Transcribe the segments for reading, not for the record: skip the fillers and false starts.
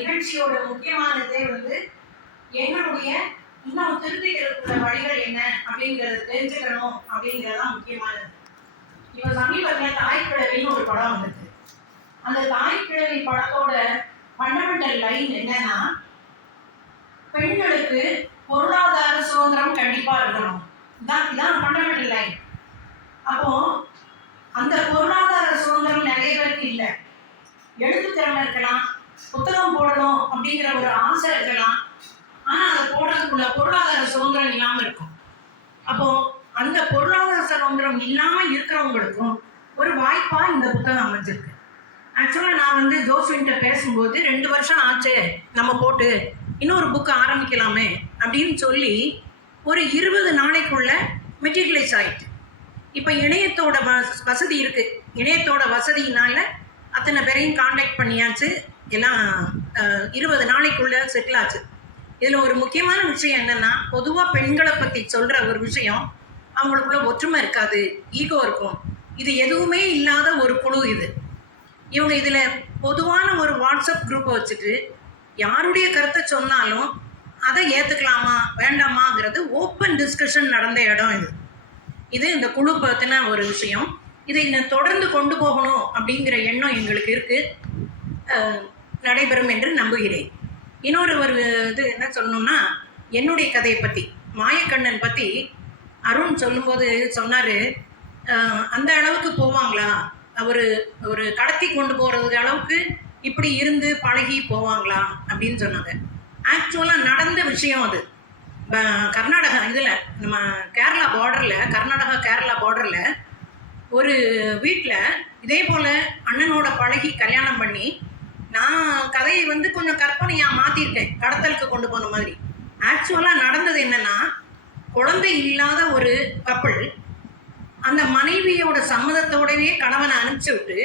நிகழ்ச்சியோட முக்கியமானதே எங்களுடைய இன்னும் திருத்திக்கிறதுக்குள்ள வழிகள் என்ன அப்படிங்கிறத தெரிஞ்சுக்கணும் அப்படிங்கிறதான் முக்கியமானது. இப்போ சமீபத்தில் தாய்க்கிழவின்னு ஒரு படம் வந்தது. அந்த தாய்க்கிழவி படத்தோட ஃபண்டமெண்டல் லைன் என்னன்னா, பெண்களுக்கு பொருளாதார சுதந்திரம் கண்டிப்பா இருக்கணும். இதான் ஃபண்டமெண்டல் லைன். அப்போ அந்த பொருளாதார சுதந்திரம் நிறைய பேருக்கு இல்லை. எழுத்து திறமை இருக்கலாம், புத்தகம் போடணும் அப்படிங்கிற ஒரு ஆசை இருக்கலாம், ஆனா அதை போடுறதுக்குள்ள பொருளாதார சுதந்திரம் இல்லாம இருக்கும். அப்போ அந்த பொருளாதார சுதந்திரம் இல்லாம இருக்கிறவங்களுக்கும் ஒரு வாய்ப்பா இந்த புத்தகம் அமைஞ்சிருக்கு. ஆக்சுவலா நான் ஜோஸ்வின்ட்ட பேசும்போது 2 வருஷம் ஆச்சு நம்ம போட்டு இன்னொரு புக்கு ஆரம்பிக்கலாமே அப்படின்னு சொல்லி ஒரு 20 நாளைக்குள்ள மெட்டீரியலைஸ் ஆயிட்டு. இப்போ இணையத்தோட வசதி இருக்கு. இணையத்தோட வசதியினால அத்தனை பேரையும் காண்டாக்ட் பண்ணியாச்சு. எல்லாம் 20 நாளைக்குள்ள செட்டில் ஆச்சு. இதில் ஒரு முக்கியமான விஷயம் என்னன்னா, பொதுவாக பெண்களை பற்றி சொல்கிற ஒரு விஷயம், அவங்களுக்குள்ள ஒற்றுமை இருக்காது, ஈகோ இருக்கும். இது எதுவுமே இல்லாத ஒரு குழு இது. இவங்க இதில் பொதுவான ஒரு வாட்ஸ்அப் குரூப்பை வச்சுட்டு யாருடைய கருத்தை சொன்னாலும் அதை ஏற்றுக்கலாமா வேண்டாமாங்கிறது ஓப்பன் டிஸ்கஷன் நடந்த இடம் இது. இது இந்த குழு பற்றின ஒரு விஷயம். இதை இன்னும் தொடர்ந்து கொண்டு போகணும் அப்படிங்கிற எண்ணம் எங்களுக்கு இருக்குது, நடைபெறும் என்று நம்புகிறேன். இன்னொரு இது என்ன சொல்லணும்னா, என்னுடைய கதையை பற்றி, மாயக்கண்ணன் பற்றி அருண் சொல்லும்போது சொன்னார், அந்த அளவுக்கு போவாங்களா, ஒரு கடத்தி கொண்டு போகிறது அளவுக்கு இப்படி இருந்து பழகி போவாங்களா அப்படின்னு சொன்னாங்க. ஆக்சுவலாக நடந்த விஷயம் அது. கர்நாடகா இதில் நம்ம கேரளா பார்டரில், கர்நாடகா கேரளா பார்டரில் ஒரு வீட்டில் இதே போல் அண்ணனோட பழகி கல்யாணம் பண்ணி, நான் கதையை கொஞ்சம் கற்பனையாக மாற்றிருக்கேன், கடத்தலுக்கு கொண்டு போன மாதிரி. ஆக்சுவலாக நடந்தது என்னென்னா, குழந்தை இல்லாத ஒரு கப்பல் அந்த மனைவியோட சம்மதத்தோடவே கணவனை அனுப்பிச்சி விட்டு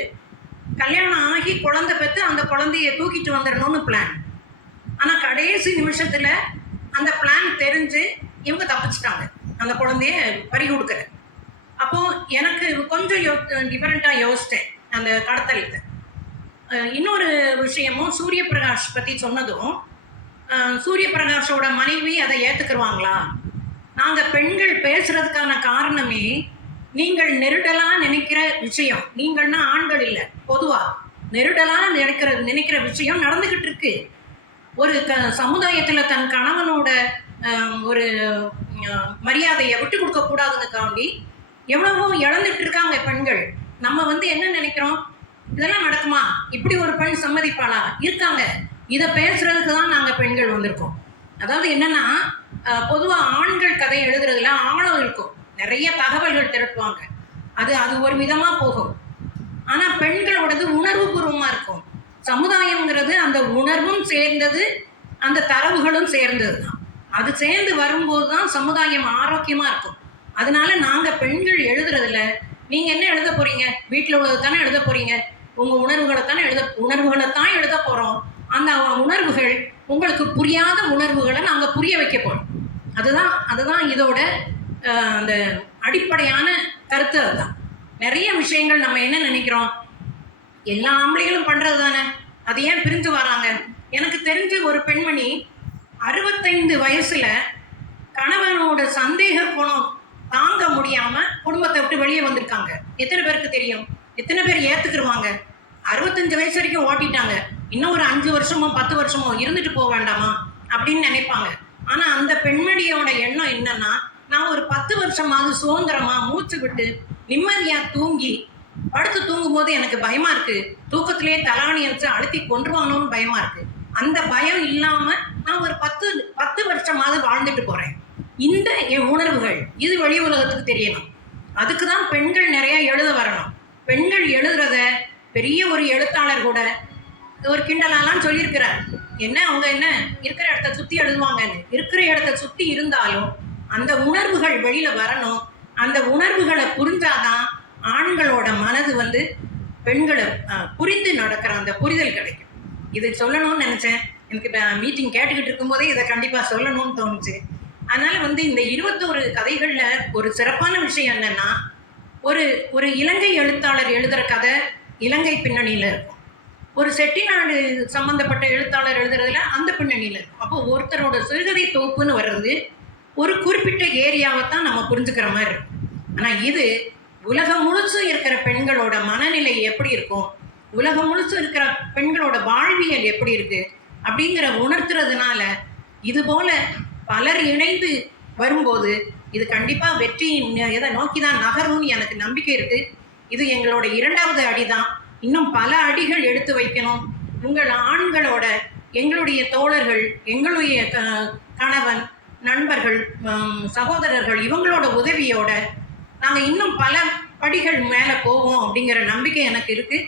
கல்யாணம் ஆகி குழந்தை பெற்று அந்த குழந்தைய தூக்கிட்டு வந்துடணும்னு பிளான். ஆனால் கடைசி நிமிஷத்தில் அந்த பிளான் தெரிஞ்சு இவங்க தப்பிச்சிட்டாங்க, அந்த குழந்தைய பறி கொடுக்குற. அப்போது எனக்கு கொஞ்சம் டிஃபரெண்ட்டாக யோசித்தேன் அந்த கடத்தலுக்கு. இன்னொரு விஷயமும் சூரிய பிரகாஷ் பற்றி சொன்னதும், சூரிய பிரகாஷோட மனைவி அதை ஏற்றுக்குருவாங்களா? நாங்கள் பெண்கள் பேசுகிறதுக்கான காரணமே, நீங்கள் நெருடலாக நினைக்கிற விஷயம், நீங்கள்னா ஆண்கள் இல்லை, பொதுவாக நெருடலாக நினைக்கிற விஷயம் நடந்துக்கிட்டு இருக்கு. ஒரு சமுதாயத்தில் தன் கணவனோட ஒரு மரியாதையை விட்டு கொடுக்கக்கூடாதுன்னுக்காண்டி எவ்வளவோ இழந்துட்டு இருக்காங்க பெண்கள். நம்ம என்ன நினைக்கிறோம், இதெல்லாம் நடக்குமா, இப்படி ஒரு பெண் சம்மதிப்பாளா? இருக்காங்க. இதை பேசுறதுக்கு தான் நாங்கள் பெண்கள் வந்திருக்கோம். அதாவது என்னன்னா, பொதுவாக ஆண்கள் கதை எழுதுறதுல ஆழம் இருக்கும், நிறைய தகவல்கள் திரட்டுவாங்க, அது ஒரு விதமாக போகும். ஆனால் பெண்களோடது உணர்வு பூர்வமாக இருக்கும். சமுதாயம்ங்கிறது அந்த உணர்வும் சேர்ந்தது, அந்த தரவுகளும் சேர்ந்தது தான். அது சேர்ந்து வரும்போது தான் சமுதாயம் ஆரோக்கியமாக இருக்கும். அதனால நாங்கள் பெண்கள் எழுதுறதுல, நீங்கள் என்ன எழுத போகிறீங்க, வீட்டில் உள்ளது தானே எழுத போகிறீங்க, உங்கள் உணர்வுகளை தான் எழுத போகிறோம். அந்த உணர்வுகள் உங்களுக்கு புரியாத உணர்வுகளை நாங்கள் புரிய வைக்க போகிறோம். அதுதான் இதோட அந்த அடிப்படையான கருத்து. அதுதான். நிறைய விஷயங்கள் நம்ம என்ன நினைக்கிறோம், எல்லா ஆம்பளைகளும் பண்ணுறது தானே, அது ஏன் பிரிஞ்சு வராங்க? எனக்கு தெரிஞ்ச ஒரு பெண்மணி 65 வயசில் கணவனோட சந்தேக குணம் தாங்க முடியாமல் குடும்பத்தை விட்டு வெளியே வந்திருக்காங்க. எத்தனை பேருக்கு தெரியும்? எத்தனை பேர் ஏற்றுக்குருவாங்க? 65 வயசு வரைக்கும் ஓட்டிட்டாங்க, இன்னும் ஒரு 5 வருஷமோ 10 வருஷமோ இருந்துட்டு போக வேண்டாமா அப்படின்னு நினைப்பாங்க. ஆனால் அந்த பெண்மணியோட எண்ணம் என்னன்னா, நான் ஒரு 10 வருஷமாவது சுதந்திரமாக மூச்சு விட்டு நிம்மதியாக தூங்கி, படுத்து தூங்கும் போது எனக்கு பயமாக இருக்குது, தூக்கத்திலே தலாணியை வச்சு அழுத்தி கொன்றுவானோன்னு பயமாக இருக்குது. அந்த பயம் இல்லாமல் நான் ஒரு 10 வருஷமாவது வாழ்ந்துட்டு போகிறேன். இந்த என் உணர்வுகள் இது வெளி உலகத்துக்கு தெரியணும். அதுக்கு தான் பெண்கள் நிறைய எழுத வரணும். பெண்கள் எழுதுறத பெரிய ஒரு எழுத்தாளர் கூட ஒரு கிண்டலாலாம் சொல்லியிருக்கிறார். அவங்க இருக்கிற இடத்த சுற்றி எழுதுவாங்கன்னு. இருக்கிற இடத்த சுற்றி இருந்தாலும் அந்த உணர்வுகள் வெளியில் வரணும். அந்த உணர்வுகளை புரிஞ்சாதான் ஆண்களோட மனது பெண்களை புரிந்து நடக்கிற அந்த புரிதல் கிடைக்கும். இது சொல்லணும்னு நினச்சேன். எனக்கு மீட்டிங் கேட்டுக்கிட்டு இருக்கும்போதே இதை கண்டிப்பாக சொல்லணும்னு தோணுச்சு. அதனால் இந்த 21 கதைகளில் ஒரு சிறப்பான விஷயம் என்னென்னா, ஒரு இலங்கை எழுத்தாளர் எழுதுகிற கதை இலங்கை பின்னணியில் இருக்கும். ஒரு செட்டிநாடு சம்மந்தப்பட்ட எழுத்தாளர் எழுதுறதுல அந்த பின்னணியில் இருக்கும். அப்போ ஒருத்தரோட சிறுகதை தொகுப்புன்னு வர்றது ஒரு குறிப்பிட்ட ஏரியாவை தான் நம்ம புரிஞ்சுக்கிற மாதிரி இருக்கும். ஆனால் இது உலகம் முழுசும் இருக்கிற பெண்களோட மனநிலை எப்படி இருக்கும், உலகம் முழுசும் இருக்கிற பெண்களோட வாழ்வியல் எப்படி இருக்கு அப்படிங்கிற உணர்த்துறதுனால இது போல பலர் இணைந்து வரும்போது இது கண்டிப்பாக வெற்றியின் எதை நோக்கி தான் நகரும்னு எனக்கு நம்பிக்கை இருக்கு. இது எங்களோட 2வது அடி தான். இன்னும் பல அடிகள் எடுத்து வைக்கணும். உங்கள் ஆண்களோட, எங்களுடைய தோழர்கள், எங்களுடைய கணவன், நண்பர்கள், சகோதரர்கள் இவங்களோட உதவியோட நாங்கள் இன்னும் பல படிகள் மேலே போவோம் அப்படிங்கிற நம்பிக்கை எனக்கு இருக்குது.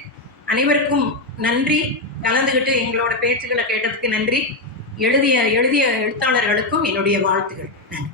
அனைவருக்கும் நன்றி. கலந்துக்கிட்டு எங்களோட பேச்சுக்களை கேட்டதுக்கு நன்றி. எழுதிய எழுத்தாளர்களுக்கும் என்னுடைய வாழ்த்துக்கள். நன்றி.